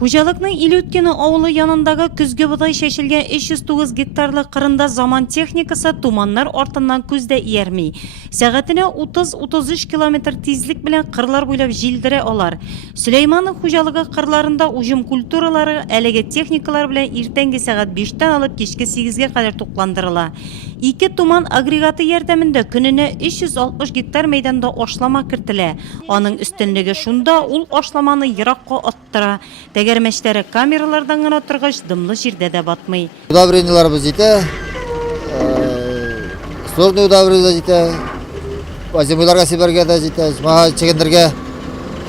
Хужалыкның ил өткені ауылы янындағы күзге бұдай шешілген 309 гектарлы қырында заман техникасы туманнар артынан көзді иермей. Сәғатіне 30-33 километр тезлік білен қырлар бойлап желдіре олар. Сүлейманның хужалығы қырларында ұжым культуралары әлеге техникалар білен ертеңгі сағат 5-тен алып кешкі 8-ге қадар тоқландырыла. Ике туман агрегаты ярдәмендә күніне 360 гектар мәйданда ошлама кіртілі. Аның үстінлігі шунда ул ошламаны ераққа аттыра. Тәгәрмәштәре камералардан гына торгач дымлы җирдә дә батмый. Удобренияларыбыз җитә, сорный удобрениялар җитә, земляларга сибәргә дә җитә, мага чигендергә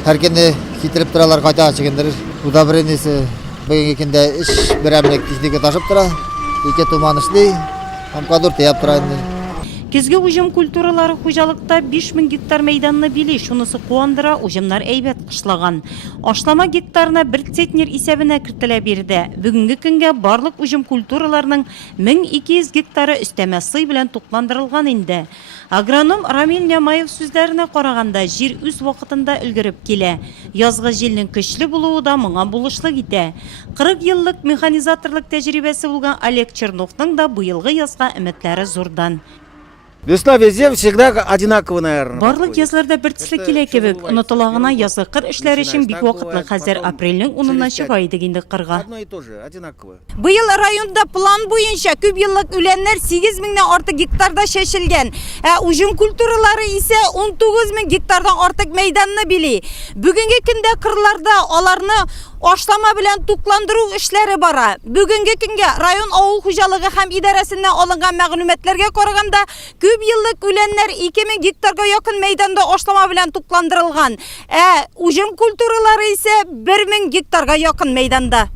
һәркемне китереп торалар, кайта чигендерер. Удобрениесе бүгенге көндә эш берәмлек техника ташып тора, ике туман эшли, һәм кадур тияп тора инде. Кезге ұжым культуралары хужалықта 5000 гектар мәйданны били, шунысы қуандыра ұжымнар әйбәт қышлаған. Ашлама гектарына бір центнер исәбенә кертелә бирде. Бүгінгі күнгә барлык ұжым культураларының 1200 гектары өстәмә сый белән тукландырылган инде. Агроном Рамил Нямаев сүзләренә караганда, җир үз вакытында өлгереп килә. Язгы җилнең көчле булуы да моңа булышлык итә. 40 еллык механизаторлык тәҗрибәсе булган Олег Черновның да быелгы язга өметләре зурдан. Весна везде всегда одинаково, наверное. Барлык язларда бер төсле килә кебек, онытылагына язгы кыр эшләре өчен бик вакытлы. Хәзер апрельнең 10-ннан чыга идек инде кырга. Одно и то же, одинаково. Быел районда план буенча күп еллык үләннәр 8000дән артык гектарда шешелгән. Уҗым культуралары исә 19000 гектардан артык мәйданны били. Бүгенге көндә кырларда аларны ашлама белән тукландыру эшләре бара. Бүгенге көнгә район авыл хуҗалыгы һәм идарәсеннән алынган мәгълүматларга караганда, күп еллык үләннәр 2000 гектарга якын мәйданда ашлама белән тукландырылган. Уҗым культуралары исә 1000 гектарга якын мәйданда.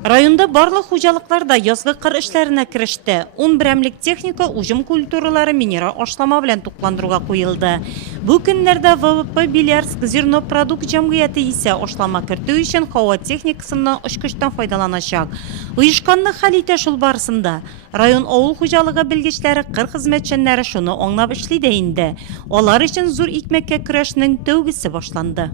Районда барлык хуҗалыкларда язгы кыр эшләренә кереште. 10 берәмлек техника уҗым культуралары минераль ашлама белән тукландыруга куелды. Бу көннәрдә ВВП Белярск зернопродукт җәмгыяте исә ашлама кертү өчен һава техникасыннан очкычтан файдаланачак. Уешканны хәл итә шул барысында. Район авыл хуҗалыгы белгечләре, кыр хезмәтчәннәре шуны аңлап эшли дә инде. Алар өчен зур икмәккә көрәшнең тәүгесе башланды.